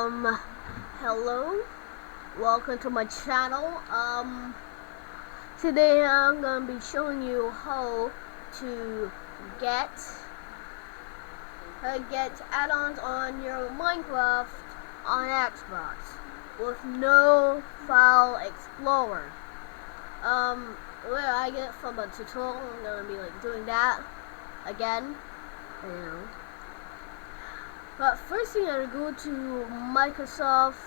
Hello, welcome to my channel. Today I'm gonna be showing you how to get add-ons on your Minecraft on Xbox with no file explorer. Where I get it from a tutorial, I'm gonna be doing that again, But first you gotta go to Microsoft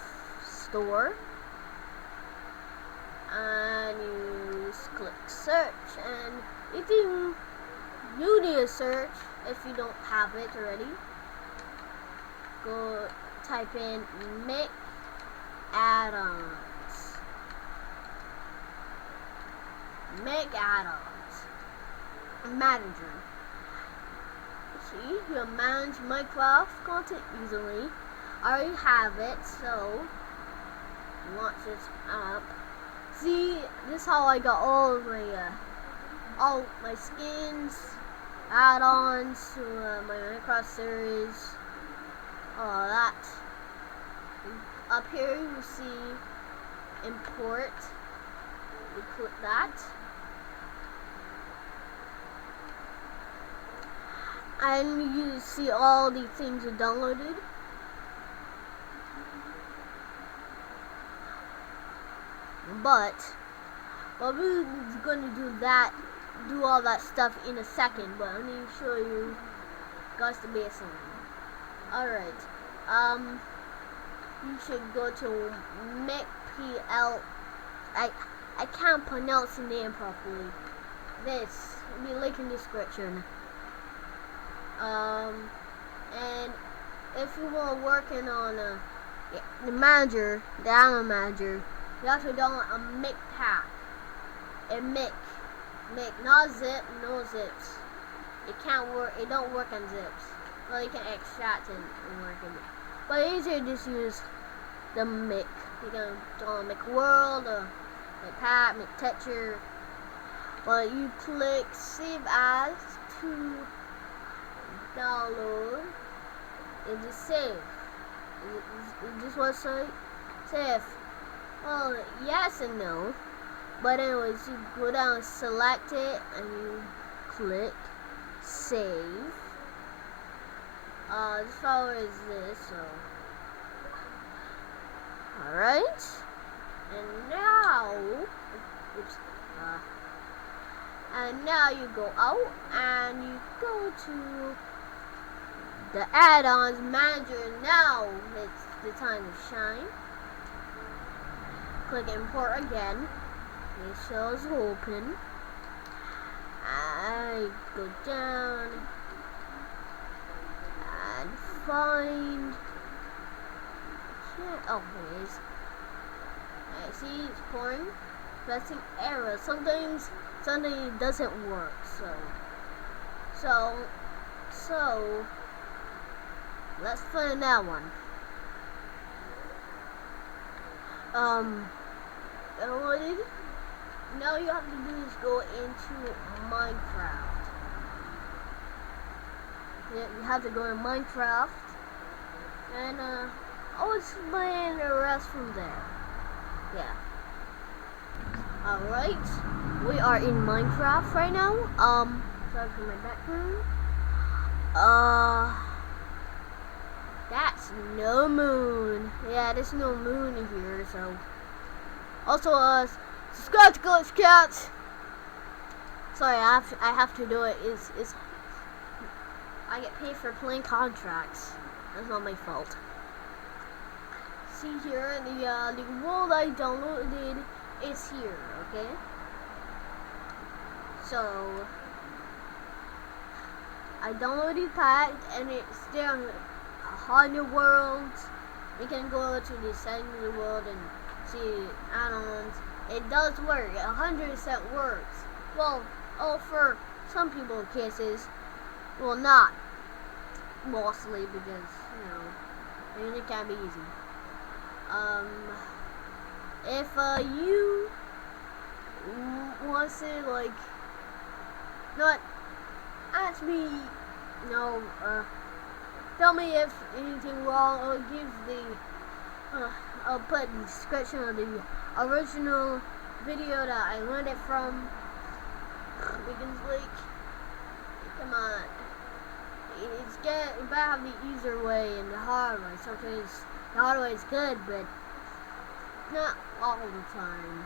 Store and you just click search, and if you need a search, if you don't have it already, go type in Make Addons. Make Addons Manager. See, you'll manage Minecraft content easily. I already have it, so launch this app. See, this is how I got all my skins, add-ons to my Minecraft series, all that. Up here you see import. You click that. And you see all the things you downloaded. But we're gonna do all that stuff in a second. But let me show you guys the baseline. Alright. You should go to McPL. I can't pronounce the name properly. This will be linked in the description. And if you were working on the manager, the Addon manager, you have to download a Mic pack. A Mic, not zip, no zips. It can't work. It don't work on zips. Well, you can extract it and work in it. But it's easier to just use the Mic. You can download Mic World or Mic Pack, Mic Texture. But you click Save As to download. It just save. Is this what save? Well, yes and no. But anyways, you go down and select it and you click save. As far as this, so alright. And now you go out and you go to the add-ons manager. Now it's the time to shine. Click import again. It shows open. I go down and find. Oh, here it is. I see it's pouring. Pressing error. Sometimes it doesn't work. So let's find that one. Downloaded. Now you have to do is go into Minecraft. Yeah, you have to go to Minecraft, and I'll explain the rest from there. Yeah. Alright, we are in Minecraft right now. Sorry for my background. That's no moon. Yeah, there's no moon in here, so. Also, subscribe to Glitch Cats. Sorry, I have to do it. Is I get paid for playing contracts. That's not my fault. See here, the world I downloaded is here. Okay. So I downloaded pack and it's there on 100 worlds. You can go to the settings of the world and see add-ons. It does work. 100% works. Well, for some people cases, well, not mostly, because it can be easy. If you want to not ask me, tell me if anything wrong, or give the I'll put in the description of the original video that I learned it from. Because like, come on, you better have the easier way and the hard way. Sometimes the hard way is good, but not all the time.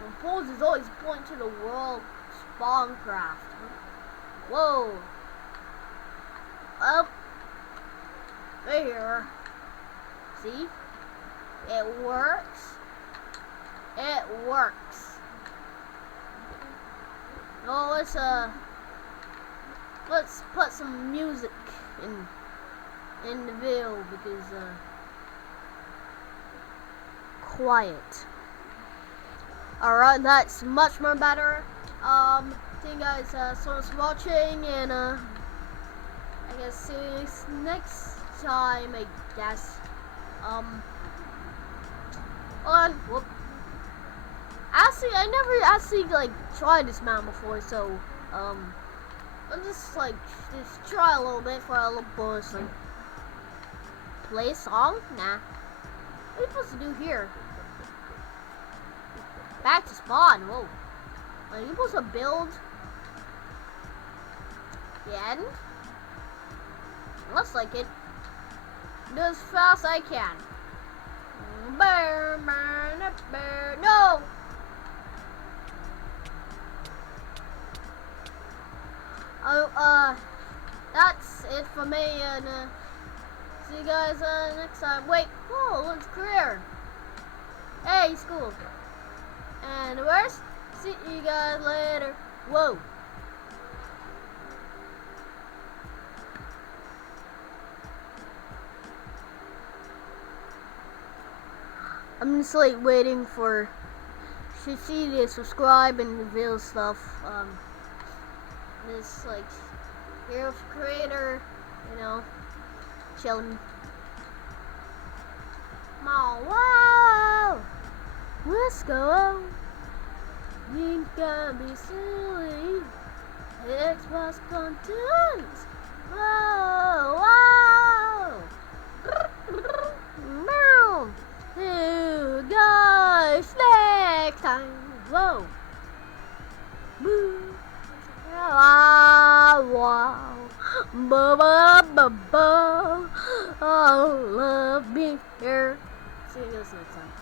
The polls is always point to the world spawn craft. Whoa. Up. Right here. See? It works. It works. Oh, let's put some music in the video because quiet. Alright, that's much more better. Thank you guys so much for watching, and I guess see you next time, I guess. Whoop. Actually, I never actually like tried this man before, so I'll just try a little bit for a little bonus. Like, play a song? Nah. What are you supposed to do here? Back to spawn. Whoa. Are you supposed to build the end? Looks like it. Do as fast as I can. No! Oh, that's it for me, and see you guys next time. Wait, whoa, it's career. Hey, school. And the worst, see you guys later. Whoa. I'm just like waiting for to see the subscribe and reveal stuff. This like hero creator, you know, chilling. Wow, let's go. You can be silly. Xbox content. Whoa, wow. You guys next time. Whoa. Boo. Wow. Ba ba ba ba. Oh, love me here. See you guys next time.